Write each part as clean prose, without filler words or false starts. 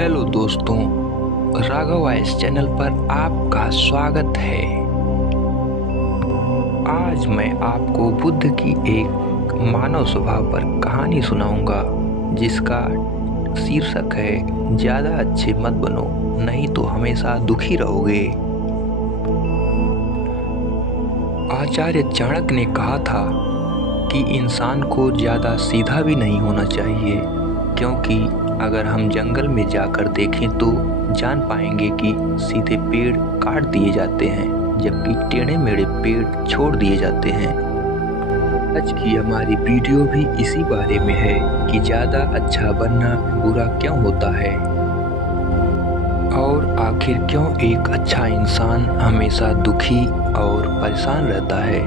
Hello दोस्तों, Raghav voice channel पर आपका स्वागत है। आज मैं आपको बुद्ध की एक मानव स्वभाव पर कहानी सुनाऊंगा जिसका शीर्षक है ज़्यादा अच्छे मत बनो, नहीं तो हमेशा दुखी रहोगे। आचार्य चाणक्य ने कहा था कि इंसान को ज़्यादा सीधा भी नहीं होना चाहिए, क्योंकि अगर हम जंगल में जाकर देखें तो जान पाएंगे कि सीधे पेड़ काट दिए जाते हैं जबकि टेढ़े मेढ़े पेड़ छोड़ दिए जाते हैं। आज की हमारी वीडियो भी इसी बारे में है कि ज़्यादा अच्छा बनना बुरा क्यों होता है और आखिर क्यों एक अच्छा इंसान हमेशा दुखी और परेशान रहता है।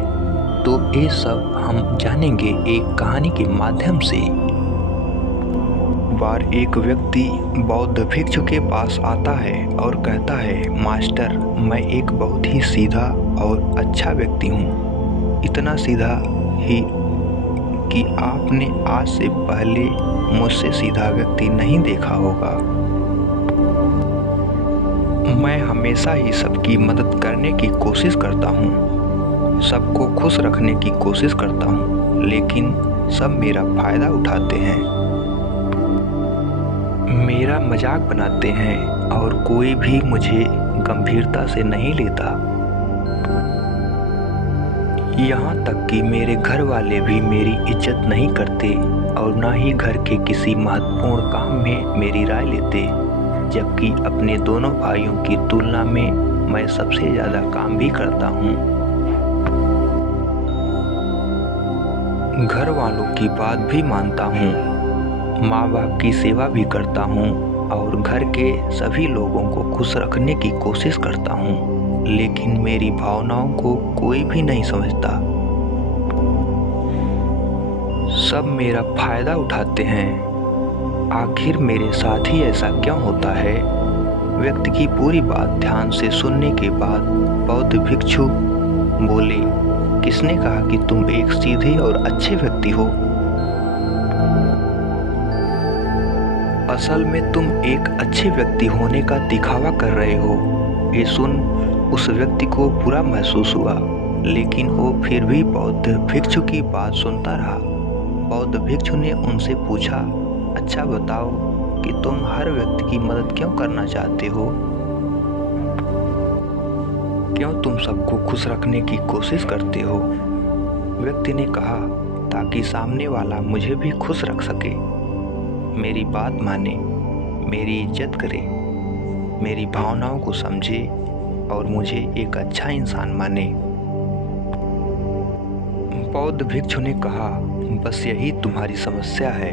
तो ये सब हम जानेंगे एक कहानी के माध्यम से। बार एक व्यक्ति बौद्ध भिक्षु के पास आता है और कहता है, मास्टर, मैं एक बहुत ही सीधा और अच्छा व्यक्ति हूँ, इतना सीधा ही कि आपने आज से पहले मुझसे सीधा व्यक्ति नहीं देखा होगा। मैं हमेशा ही सबकी मदद करने की कोशिश करता हूँ, सबको खुश रखने की कोशिश करता हूँ, लेकिन सब मेरा फायदा उठाते हैं, मेरा मजाक बनाते हैं और कोई भी मुझे गंभीरता से नहीं लेता। यहाँ तक कि मेरे घर वाले भी मेरी इज्जत नहीं करते और ना ही घर के किसी महत्वपूर्ण काम में मेरी राय लेते, जबकि अपने दोनों भाइयों की तुलना में मैं सबसे ज़्यादा काम भी करता हूँ। घर वालों की बात भी मानता हूँ, माँ बाप की सेवा भी करता हूँ और घर के सभी लोगों को खुश रखने की कोशिश करता हूँ, लेकिन मेरी भावनाओं को कोई भी नहीं समझता। सब मेरा फायदा उठाते हैं। आखिर मेरे साथ ही ऐसा क्यों होता है? व्यक्ति की पूरी बात ध्यान से सुनने के बाद बौद्ध भिक्षु बोले, किसने कहा कि तुम एक सीधे और अच्छे व्यक्ति हो? असल में तुम एक अच्छे व्यक्ति होने का दिखावा कर रहे हो। ये सुन उस व्यक्ति को बुरा महसूस हुआ, लेकिन वो फिर भी बौद्ध भिक्षु की बात सुनता रहा। बौद्ध भिक्षु ने उनसे पूछा, अच्छा बताओ कि तुम हर व्यक्ति की मदद क्यों करना चाहते हो? क्यों तुम सबको खुश रखने की कोशिश करते हो? व्यक्ति ने कहा, ताकि सामने वाला मुझे भी खुश रख सके, मेरी बात माने, मेरी इज्जत करे, मेरी भावनाओं को समझे और मुझे एक अच्छा इंसान माने। बौद्ध भिक्षु ने कहा, बस यही तुम्हारी समस्या है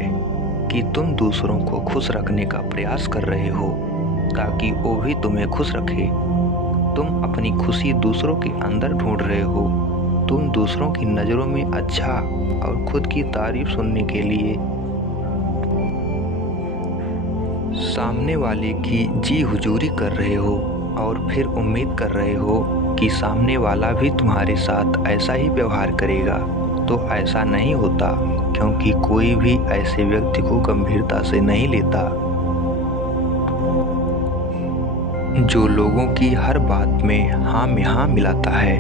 कि तुम दूसरों को खुश रखने का प्रयास कर रहे हो ताकि वो भी तुम्हें खुश रखे। तुम अपनी खुशी दूसरों के अंदर ढूंढ रहे हो। तुम दूसरों की नज़रों में अच्छा और खुद की तारीफ सुनने के लिए सामने वाले की जी हुजूरी कर रहे हो और फिर उम्मीद कर रहे हो कि सामने वाला भी तुम्हारे साथ ऐसा ही व्यवहार करेगा। तो ऐसा नहीं होता, क्योंकि कोई भी ऐसे व्यक्ति को गंभीरता से नहीं लेता जो लोगों की हर बात में हाँ मिलाता है।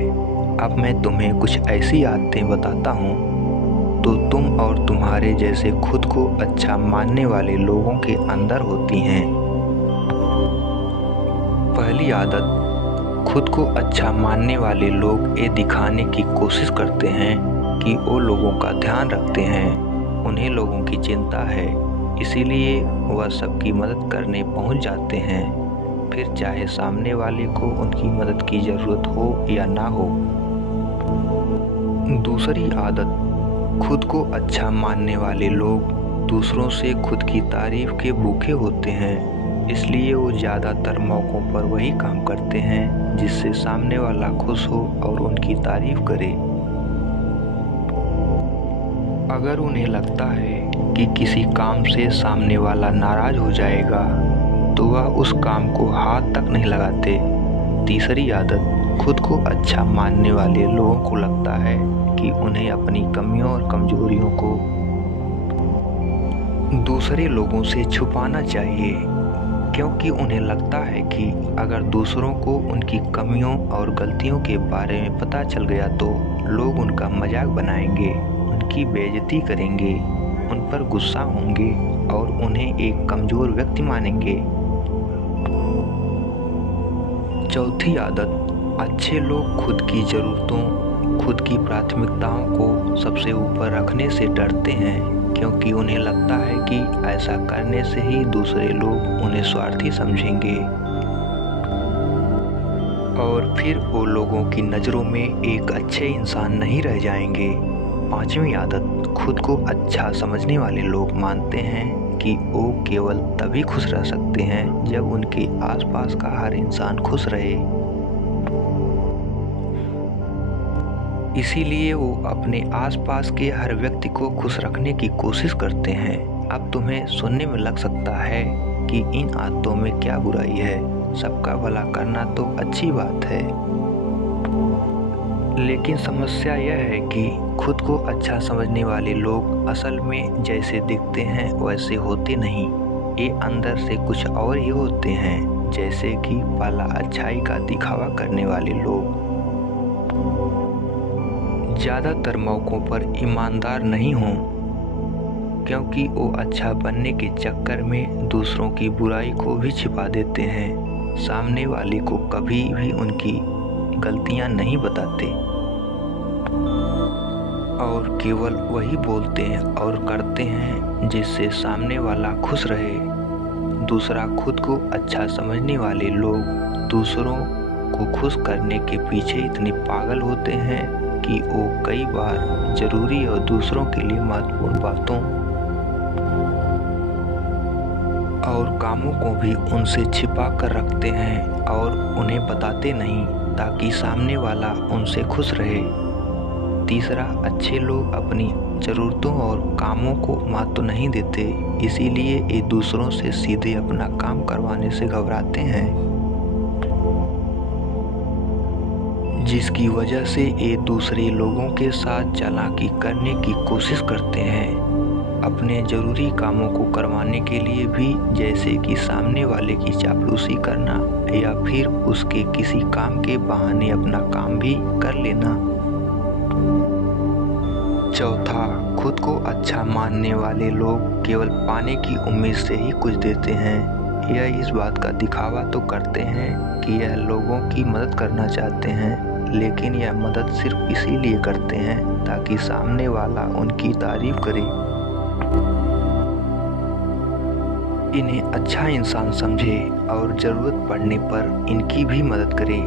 अब मैं तुम्हें कुछ ऐसी आदतें बताता हूँ तो तुम और तुम्हारे जैसे खुद को अच्छा मानने वाले लोगों के अंदर होती हैं। पहली आदत, खुद को अच्छा मानने वाले लोग ये दिखाने की कोशिश करते हैं कि वो लोगों का ध्यान रखते हैं, उन्हें लोगों की चिंता है, इसीलिए वह सबकी मदद करने पहुंच जाते हैं, फिर चाहे सामने वाले को उनकी मदद की ज़रूरत हो या ना हो। दूसरी आदत, खुद को अच्छा मानने वाले लोग दूसरों से खुद की तारीफ के भूखे होते हैं, इसलिए वो ज़्यादातर मौक़ों पर वही काम करते हैं जिससे सामने वाला खुश हो और उनकी तारीफ करे। अगर उन्हें लगता है कि किसी काम से सामने वाला नाराज़ हो जाएगा तो वह उस काम को हाथ तक नहीं लगाते। तीसरी आदत, खुद को अच्छा मानने वाले लोगों को लगता है कि उन्हें अपनी कमियों और कमजोरियों को दूसरे लोगों से छुपाना चाहिए। क्योंकि उन्हें लगता है कि अगर दूसरों को उनकी कमियों और गलतियों के बारे में पता चल गया तो लोग उनका मजाक बनाएंगे, उनकी बेइज्जती करेंगे, उन पर गुस्सा होंगे और उन्हें एक कमज़ोर व्यक्ति मानेंगे। चौथी आदत, अच्छे लोग खुद की ज़रूरतों, खुद की प्राथमिकताओं को सबसे ऊपर रखने से डरते हैं, क्योंकि उन्हें लगता है कि ऐसा करने से ही दूसरे लोग उन्हें स्वार्थी समझेंगे और फिर वो लोगों की नज़रों में एक अच्छे इंसान नहीं रह जाएंगे। पांचवी आदत, खुद को अच्छा समझने वाले लोग मानते हैं कि वो केवल तभी खुश रह सकते हैं जब उनके आसपास का हर इंसान खुश रहे। इसीलिए वो अपने आसपास के हर व्यक्ति को खुश रखने की कोशिश करते हैं। अब तुम्हें सुनने में लग सकता है कि इन आदतों में क्या बुराई है, सबका भला करना तो अच्छी बात है। लेकिन समस्या यह है कि खुद को अच्छा समझने वाले लोग असल में जैसे दिखते हैं वैसे होते नहीं। ये अंदर से कुछ और ही होते हैं, जैसे कि भला अच्छाई का दिखावा करने वाले लोग ज़्यादातर मौक़ों पर ईमानदार नहीं हों, क्योंकि वो अच्छा बनने के चक्कर में दूसरों की बुराई को भी छिपा देते हैं, सामने वाले को कभी भी उनकी गलतियां नहीं बताते और केवल वही बोलते हैं और करते हैं जिससे सामने वाला खुश रहे। दूसरा, खुद को अच्छा समझने वाले लोग दूसरों को खुश करने के पीछे इतने पागल होते हैं कि वो कई बार ज़रूरी और दूसरों के लिए महत्वपूर्ण बातों और कामों को भी उनसे छिपा कर रखते हैं और उन्हें बताते नहीं, ताकि सामने वाला उनसे खुश रहे। तीसरा, अच्छे लोग अपनी ज़रूरतों और कामों को महत्व नहीं देते, इसीलिए ये दूसरों से सीधे अपना काम करवाने से घबराते हैं, जिसकी वजह से ये दूसरे लोगों के साथ चालाकी करने की कोशिश करते हैं, अपने ज़रूरी कामों को करवाने के लिए भी, जैसे कि सामने वाले की चापलूसी करना या फिर उसके किसी काम के बहाने अपना काम भी कर लेना। चौथा, खुद को अच्छा मानने वाले लोग केवल पाने की उम्मीद से ही कुछ देते हैं। यह इस बात का दिखावा तो करते हैं कि यह लोगों की मदद करना चाहते हैं, लेकिन यह मदद सिर्फ इसीलिए करते हैं ताकि सामने वाला उनकी तारीफ करे, इन्हें अच्छा इंसान समझे और ज़रूरत पड़ने पर इनकी भी मदद करे।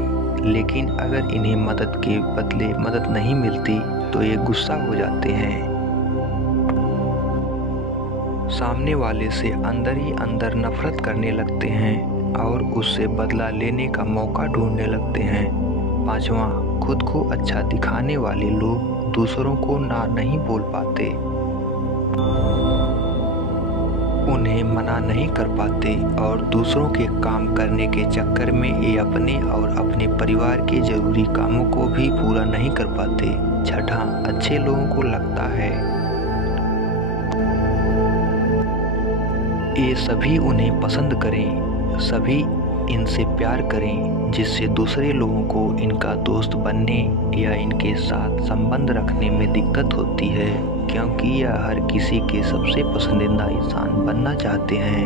लेकिन अगर इन्हें मदद के बदले मदद नहीं मिलती तो ये गुस्सा हो जाते हैं, सामने वाले से अंदर ही अंदर नफरत करने लगते हैं और उससे बदला लेने का मौका ढूंढने लगते हैं। पांचवा, खुद को अच्छा दिखाने वाले लोग दूसरों को ना नहीं बोल पाते, उन्हें मना नहीं कर पाते और दूसरों के काम करने के चक्कर में ये अपने और अपने परिवार के ज़रूरी कामों को भी पूरा नहीं कर पाते। छठा, अच्छे लोगों को लगता है ये सभी उन्हें पसंद करें, सभी इनसे प्यार करें, जिससे दूसरे लोगों को इनका दोस्त बनने या इनके साथ संबंध रखने में दिक्कत होती है, क्योंकि यह हर किसी के सबसे पसंदीदा इंसान बनना चाहते हैं।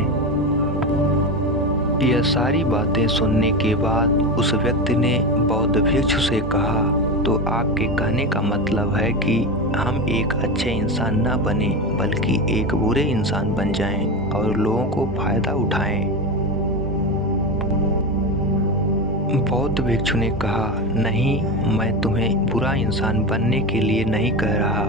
यह सारी बातें सुनने के बाद उस व्यक्ति ने बौद्ध भिक्षु से कहा, तो आपके कहने का मतलब है कि हम एक अच्छे इंसान न बने बल्कि एक बुरे इंसान बन जाएं और लोगों को फायदा उठाएं। बौद्ध भिक्षु ने कहा, नहीं, मैं तुम्हें बुरा इंसान बनने के लिए नहीं कह रहा,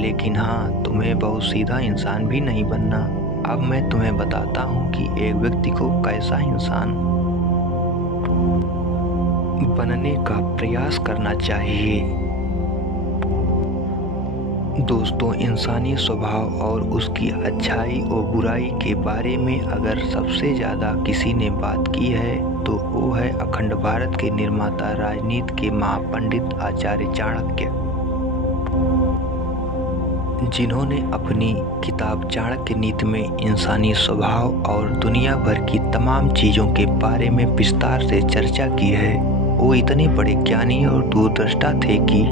लेकिन हाँ, तुम्हें बहुत सीधा इंसान भी नहीं बनना। अब मैं तुम्हें बताता हूँ कि एक व्यक्ति को कैसा इंसान बनने का प्रयास करना चाहिए। दोस्तों, इंसानी स्वभाव और उसकी अच्छाई और बुराई के बारे में अगर सबसे ज़्यादा किसी ने बात की है तो वो है अखंड भारत के निर्माता, राजनीति के महापंडित आचार्य चाणक्य, जिन्होंने अपनी किताब चाणक्य नीति में इंसानी स्वभाव और दुनिया भर की तमाम चीज़ों के बारे में विस्तार से चर्चा की है। वो इतने बड़े ज्ञानी और दूरदृष्टा थे कि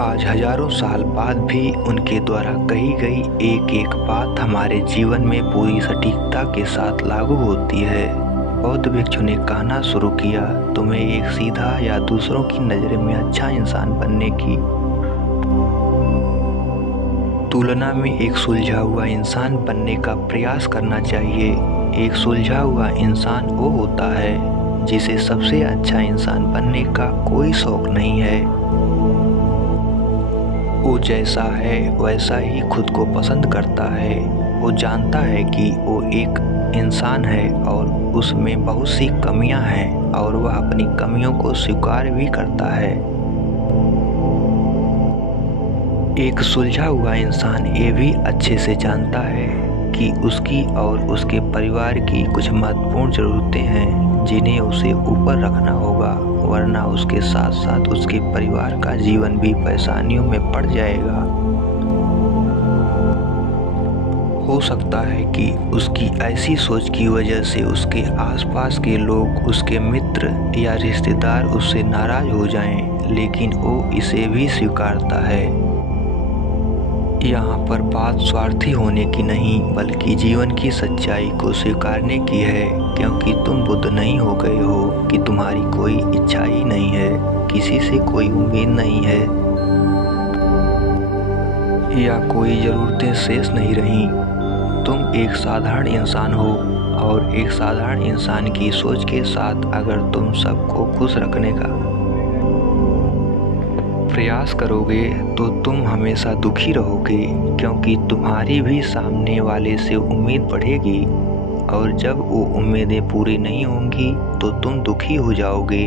आज हजारों साल बाद भी उनके द्वारा कही गई एक एक बात हमारे जीवन में पूरी सटीकता के साथ लागू होती है। बौद्ध भिक्षु ने कहना शुरू किया, तुम्हें एक सीधा या दूसरों की नज़र में अच्छा इंसान बनने की तुलना में एक सुलझा हुआ इंसान बनने का प्रयास करना चाहिए। एक सुलझा हुआ इंसान वो होता है जिसे सबसे अच्छा इंसान बनने का कोई शौक नहीं है। वो जैसा है वैसा ही खुद को पसंद करता है। वो जानता है कि वो एक इंसान है और उसमें बहुत सी कमियां हैं और वह अपनी कमियों को स्वीकार भी करता है। एक सुलझा हुआ इंसान ये भी अच्छे से जानता है कि उसकी और उसके परिवार की कुछ महत्वपूर्ण ज़रूरतें हैं जिन्हें उसे ऊपर रखना होगा, वरना उसके साथ साथ उसके परिवार का जीवन भी परेशानियों में पड़ जाएगा। हो सकता है कि उसकी ऐसी सोच की वजह से उसके आसपास के लोग, उसके मित्र या रिश्तेदार उससे नाराज हो जाएं, लेकिन वो इसे भी स्वीकारता है। यहाँ पर बात स्वार्थी होने की नहीं बल्कि जीवन की सच्चाई को स्वीकारने की है, क्योंकि तुम बुद्ध नहीं हो गए हो कि तुम्हारी कोई इच्छा ही नहीं है, किसी से कोई उम्मीद नहीं है या कोई ज़रूरतें शेष नहीं रहीं। तुम एक साधारण इंसान हो और एक साधारण इंसान की सोच के साथ अगर तुम सबको खुश रखने का प्रयास करोगे तो तुम हमेशा दुखी रहोगे, क्योंकि तुम्हारी भी सामने वाले से उम्मीद बढ़ेगी और जब वो उम्मीदें पूरी नहीं होंगी तो तुम दुखी हो जाओगे।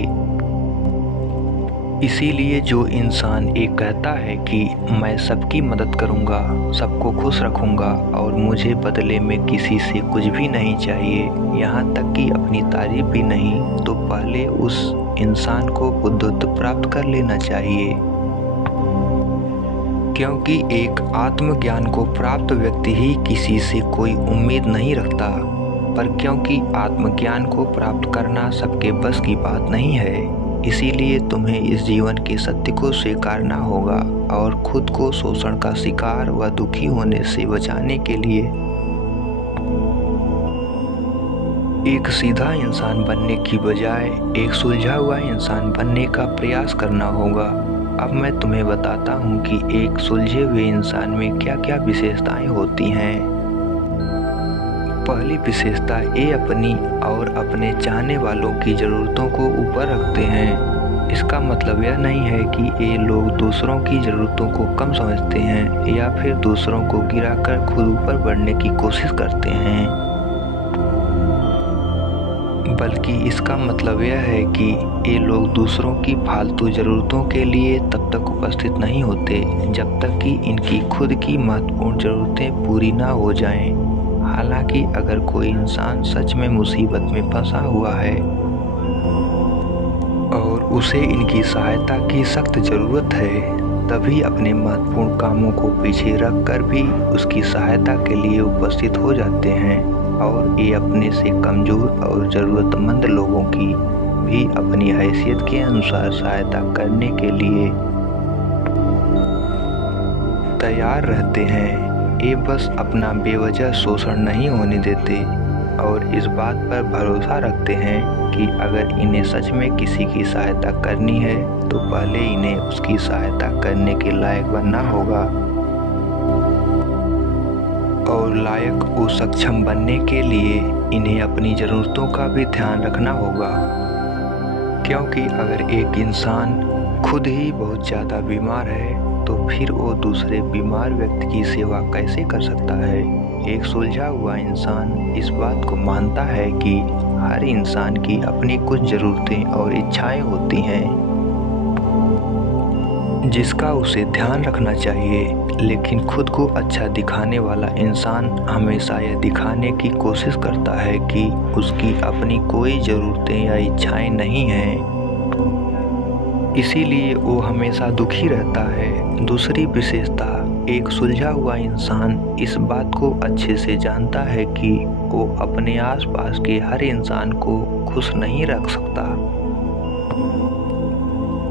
इसीलिए जो इंसान ये कहता है कि मैं सबकी मदद करूंगा, सबको खुश रखूंगा और मुझे बदले में किसी से कुछ भी नहीं चाहिए, यहाँ तक कि अपनी तारीफ भी नहीं, तो पहले उस इंसान को बुद्धत्व प्राप्त कर लेना चाहिए। क्योंकि एक आत्मज्ञान को प्राप्त व्यक्ति ही किसी से कोई उम्मीद नहीं रखता, पर क्योंकि आत्मज्ञान को प्राप्त करना सबके बस की बात नहीं है, इसीलिए तुम्हें इस जीवन के सत्य को स्वीकारना होगा और खुद को शोषण का शिकार व दुखी होने से बचाने के लिए एक सीधा इंसान बनने की बजाय एक सुलझा हुआ इंसान बनने का प्रयास करना होगा। अब मैं तुम्हें बताता हूँ कि एक सुलझे हुए इंसान में क्या क्या विशेषताएं होती हैं। पहली विशेषता, ये अपनी और अपने चाहने वालों की ज़रूरतों को ऊपर रखते हैं। इसका मतलब यह नहीं है कि ये लोग दूसरों की ज़रूरतों को कम समझते हैं या फिर दूसरों को गिराकर खुद ऊपर बढ़ने की कोशिश करते हैं, बल्कि इसका मतलब यह है कि ये लोग दूसरों की फालतू ज़रूरतों के लिए तब तक उपस्थित नहीं होते जब तक कि इनकी खुद की महत्वपूर्ण ज़रूरतें पूरी ना हो जाएं। हालांकि अगर कोई इंसान सच में मुसीबत में फंसा हुआ है और उसे इनकी सहायता की सख्त ज़रूरत है, तभी अपने महत्वपूर्ण कामों को पीछे रख कर भी उसकी सहायता के लिए उपस्थित हो जाते हैं और ये अपने से कमज़ोर और ज़रूरतमंद लोगों की भी अपनी हैसियत के अनुसार सहायता करने के लिए तैयार रहते हैं। ये बस अपना बेवजह शोषण नहीं होने देते और इस बात पर भरोसा रखते हैं कि अगर इन्हें सच में किसी की सहायता करनी है तो पहले इन्हें उसकी सहायता करने के लायक बनना होगा और लायक व सक्षम बनने के लिए इन्हें अपनी ज़रूरतों का भी ध्यान रखना होगा। क्योंकि अगर एक इंसान खुद ही बहुत ज़्यादा बीमार है तो फिर वो दूसरे बीमार व्यक्ति की सेवा कैसे कर सकता है। एक सुलझा हुआ इंसान इस बात को मानता है कि हर इंसान की अपनी कुछ ज़रूरतें और इच्छाएं होती हैं जिसका उसे ध्यान रखना चाहिए, लेकिन खुद को अच्छा दिखाने वाला इंसान हमेशा यह दिखाने की कोशिश करता है कि उसकी अपनी कोई ज़रूरतें या इच्छाएं नहीं हैं। इसीलिए वो हमेशा दुखी रहता है। दूसरी विशेषता, एक सुलझा हुआ इंसान इस बात को अच्छे से जानता है कि वो अपने आसपास के हर इंसान को खुश नहीं रख सकता।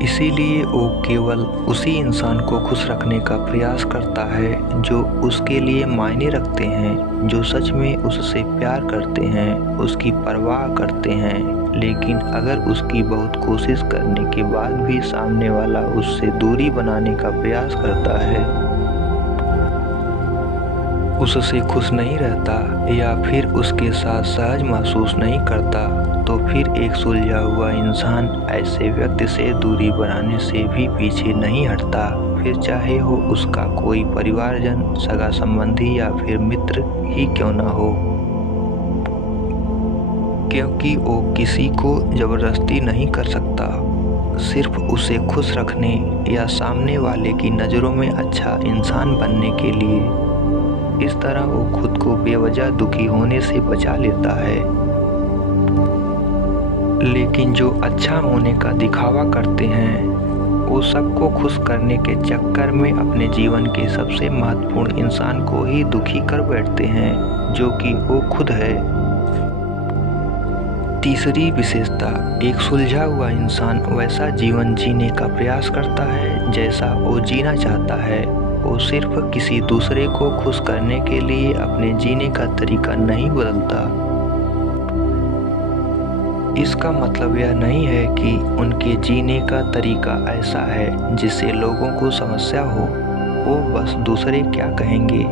इसीलिए वो केवल उसी इंसान को खुश रखने का प्रयास करता है जो उसके लिए मायने रखते हैं, जो सच में उससे प्यार करते हैं, उसकी परवाह करते हैं। लेकिन अगर उसकी बहुत कोशिश करने के बाद भी सामने वाला उससे दूरी बनाने का प्रयास करता है, उससे खुश नहीं रहता या फिर उसके साथ सहज महसूस नहीं करता, तो फिर एक सुलझा हुआ इंसान ऐसे व्यक्ति से दूरी बनाने से भी पीछे नहीं हटता, फिर चाहे हो उसका कोई परिवारजन, सगा संबंधी या फिर मित्र ही क्यों ना हो। क्योंकि वो किसी को जबरदस्ती नहीं कर सकता, सिर्फ उसे खुश रखने या सामने वाले की नज़रों में अच्छा इंसान बनने के लिए। इस तरह वो खुद को बेवजह दुखी होने से बचा लेता है। लेकिन जो अच्छा होने का दिखावा करते हैं, वो सबको खुश करने के चक्कर में अपने जीवन के सबसे महत्वपूर्ण इंसान को ही दुखी कर बैठते हैं, जो कि वो खुद है। तीसरी विशेषता, एक सुलझा हुआ इंसान वैसा जीवन जीने का प्रयास करता है जैसा वो जीना चाहता है। वो सिर्फ किसी दूसरे को खुश करने के लिए अपने जीने का तरीका नहीं बदलता। इसका मतलब यह नहीं है कि उनके जीने का तरीका ऐसा है जिससे लोगों को समस्या हो। वो बस दूसरे क्या कहेंगे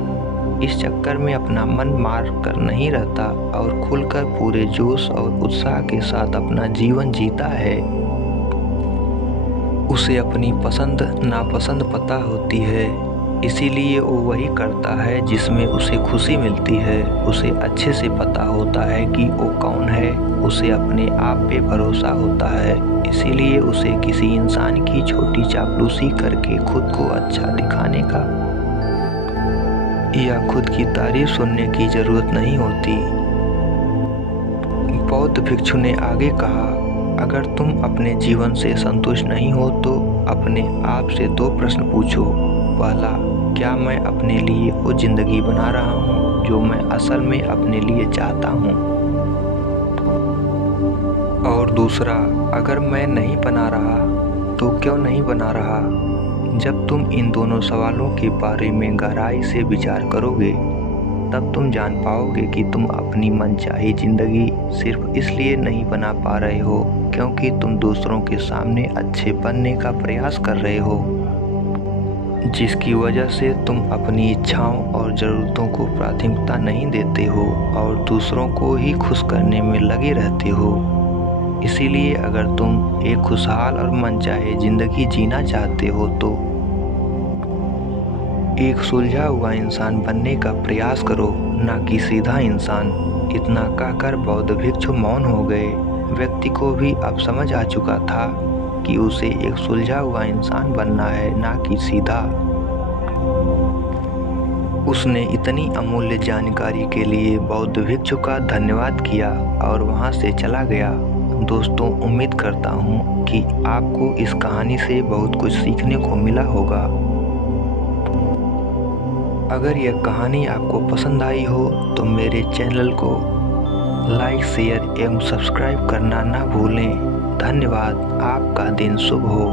इस चक्कर में अपना मन मार कर नहीं रहता और खुलकर पूरे जोश और उत्साह के साथ अपना जीवन जीता है। उसे अपनी पसंद नापसंद पता होती है, इसीलिए वो वही करता है जिसमें उसे खुशी मिलती है। उसे अच्छे से पता होता है कि वो कौन है, उसे अपने आप पे भरोसा होता है, इसीलिए उसे किसी इंसान की छोटी चापलूसी करके खुद को अच्छा दिखाने का या खुद की तारीफ सुनने की जरूरत नहीं होती। बौद्ध भिक्षु ने आगे कहा, अगर तुम अपने जीवन से संतुष्ट नहीं हो तो अपने आप से 2 प्रश्न पूछो। पहला, क्या मैं अपने लिए वो जिंदगी बना रहा हूँ जो मैं असल में अपने लिए चाहता हूँ? और दूसरा, अगर मैं नहीं बना रहा तो क्यों नहीं बना रहा? जब तुम इन दोनों सवालों के बारे में गहराई से विचार करोगे, तब तुम जान पाओगे कि तुम अपनी मनचाही जिंदगी सिर्फ इसलिए नहीं बना पा रहे हो क्योंकि तुम दूसरों के सामने अच्छे बनने का प्रयास कर रहे हो, जिसकी वजह से तुम अपनी इच्छाओं और ज़रूरतों को प्राथमिकता नहीं देते हो और दूसरों को ही खुश करने में लगे रहते हो। इसीलिए अगर तुम एक खुशहाल और मनचाहे ज़िंदगी जीना चाहते हो तो एक सुलझा हुआ इंसान बनने का प्रयास करो, ना कि सीधा इंसान। इतना कहकर बौद्ध भिक्षु मौन हो गए। व्यक्ति को भी अब समझ आ चुका था कि उसे एक सुलझा हुआ इंसान बनना है, ना कि सीधा। उसने इतनी अमूल्य जानकारी के लिए बौद्ध भिक्षु का धन्यवाद किया और वहां से चला गया। दोस्तों, उम्मीद करता हूं कि आपको इस कहानी से बहुत कुछ सीखने को मिला होगा। अगर यह कहानी आपको पसंद आई हो तो मेरे चैनल को लाइक, शेयर एवं सब्सक्राइब करना ना भूलें। धन्यवाद। आपका दिन शुभ हो।